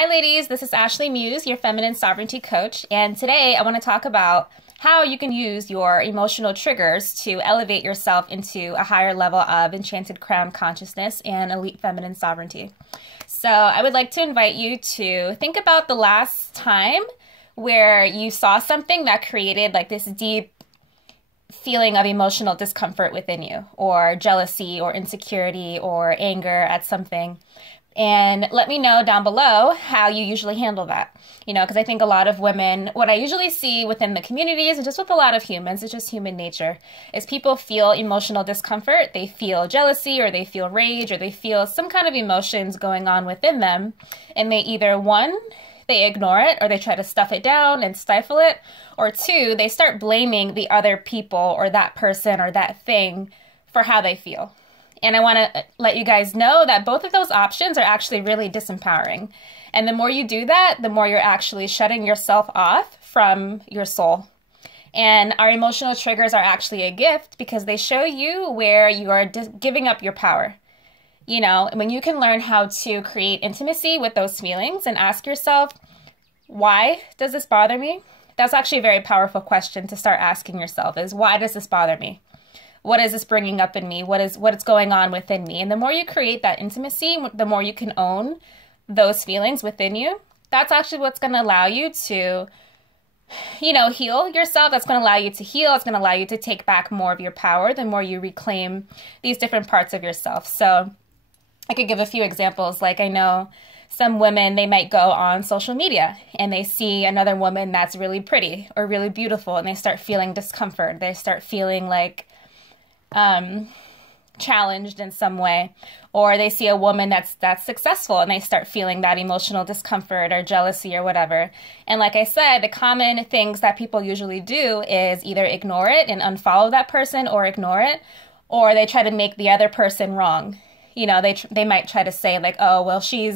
Hi ladies, this is Ashley Muse, your feminine sovereignty coach, and today I want to talk about how you can use your emotional triggers to elevate yourself into a higher level of enchanted crown consciousness and elite feminine sovereignty. So I would like to invite you to think about the last time where you saw something that created like this deep feeling of emotional discomfort within you, or jealousy or insecurity or anger at something. And let me know down below how you usually handle that. Because I think a lot of women, what I usually see within the communities and just with a lot of humans, it's just human nature, is people feel emotional discomfort. They feel jealousy, or they feel rage, or they feel some kind of emotions going on within them. And they either, one, they ignore it, or they try to stuff it down and stifle it, or two, they start blaming the other people or that person or that thing for how they feel. And I want to let you guys know that both of those options are actually really disempowering. And the more you do that, the more you're actually shutting yourself off from your soul. And our emotional triggers are actually a gift because they show you where you are giving up your power. When you can learn how to create intimacy with those feelings and ask yourself, why does this bother me? That's actually a very powerful question to start asking yourself, is why does this bother me? What is this bringing up in me? What is going on within me? And the more you create that intimacy, the more you can own those feelings within you. That's actually what's going to allow you to, heal yourself. That's going to allow you to heal. It's going to allow you to take back more of your power the more you reclaim these different parts of yourself. So I could give a few examples. Like, I know some women, they might go on social media and they see another woman that's really pretty or really beautiful, and they start feeling discomfort. They start feeling like challenged in some way, or they see a woman that's successful and they start feeling that emotional discomfort or jealousy or whatever. And like I said, the common things that people usually do is either ignore it and unfollow that person, or ignore it, or they try to make the other person wrong. They might try to say like, oh, well, she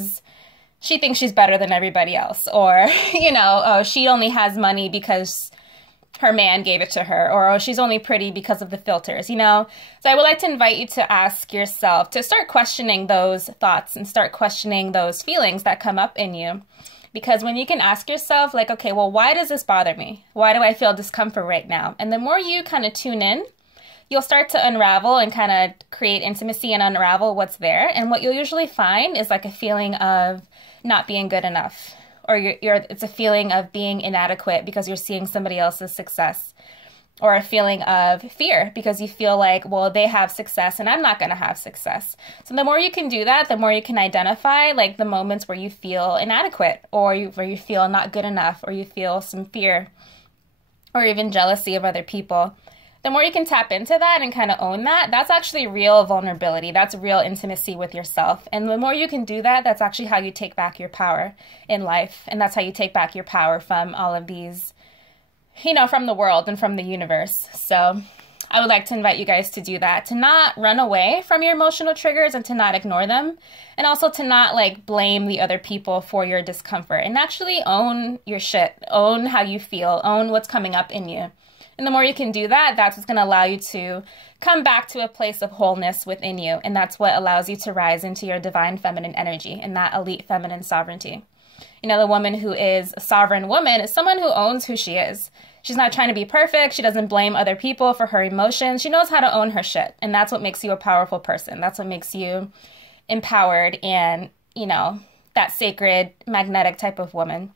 thinks she's better than everybody else, or oh, she only has money because her man gave it to her, or oh, she's only pretty because of the filters, So I would like to invite you to ask yourself to start questioning those thoughts and start questioning those feelings that come up in you. Because when you can ask yourself like, okay, well, why does this bother me? Why do I feel discomfort right now? And the more you kind of tune in, you'll start to unravel and kind of create intimacy and unravel what's there. And what you'll usually find is like a feeling of not being good enough, or it's a feeling of being inadequate because you're seeing somebody else's success, or a feeling of fear because you feel like, well, they have success and I'm not going to have success. So the more you can do that, the more you can identify like the moments where you feel inadequate, or where you feel not good enough, or you feel some fear or even jealousy of other people. The more you can tap into that and kind of own that, that's actually real vulnerability. That's real intimacy with yourself. And the more you can do that, that's actually how you take back your power in life. And that's how you take back your power from all of these, from the world and from the universe. So I would like to invite you guys to do that, to not run away from your emotional triggers and to not ignore them. And also to not like blame the other people for your discomfort, and actually own your shit, own how you feel, own what's coming up in you. And the more you can do that, that's what's going to allow you to come back to a place of wholeness within you. And that's what allows you to rise into your divine feminine energy and that elite feminine sovereignty. The woman who is a sovereign woman is someone who owns who she is. She's not trying to be perfect. She doesn't blame other people for her emotions. She knows how to own her shit. And that's what makes you a powerful person. That's what makes you empowered and, that sacred, magnetic type of woman.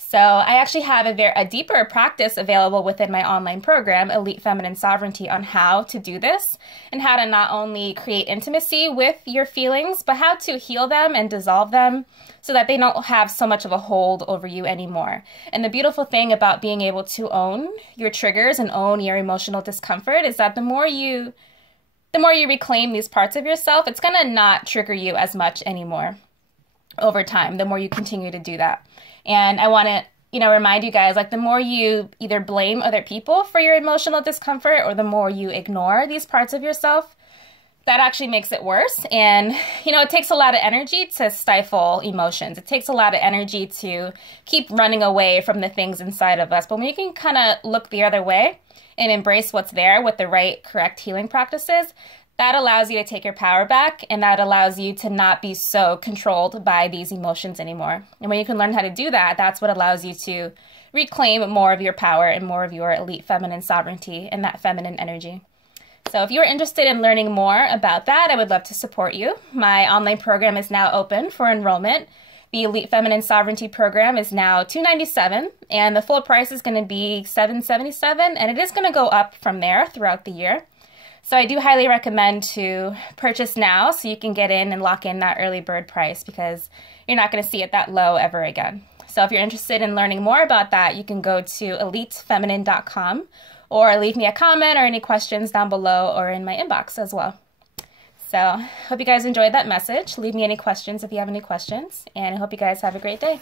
So I actually have a deeper practice available within my online program, Elite Feminine Sovereignty, on how to do this and how to not only create intimacy with your feelings, but how to heal them and dissolve them so that they don't have so much of a hold over you anymore. And the beautiful thing about being able to own your triggers and own your emotional discomfort is that the more you reclaim these parts of yourself, it's going to not trigger you as much anymore over time, the more you continue to do that. And I want to, remind you guys, like the more you either blame other people for your emotional discomfort, or the more you ignore these parts of yourself, that actually makes it worse. And, it takes a lot of energy to stifle emotions. It takes a lot of energy to keep running away from the things inside of us. But when you can kind of look the other way and embrace what's there with the right, correct healing practices, that allows you to take your power back, and that allows you to not be so controlled by these emotions anymore. And when you can learn how to do that, that's what allows you to reclaim more of your power and more of your elite feminine sovereignty and that feminine energy. So if you're interested in learning more about that, I would love to support you. My online program is now open for enrollment. The Elite Feminine Sovereignty program is now $297, and the full price is going to be $777, and it is going to go up from there throughout the year. So I do highly recommend to purchase now so you can get in and lock in that early bird price, because you're not going to see it that low ever again. So if you're interested in learning more about that, you can go to elitefeminine.com or leave me a comment or any questions down below or in my inbox as well. So hope you guys enjoyed that message. Leave me any questions if you have any questions, and I hope you guys have a great day.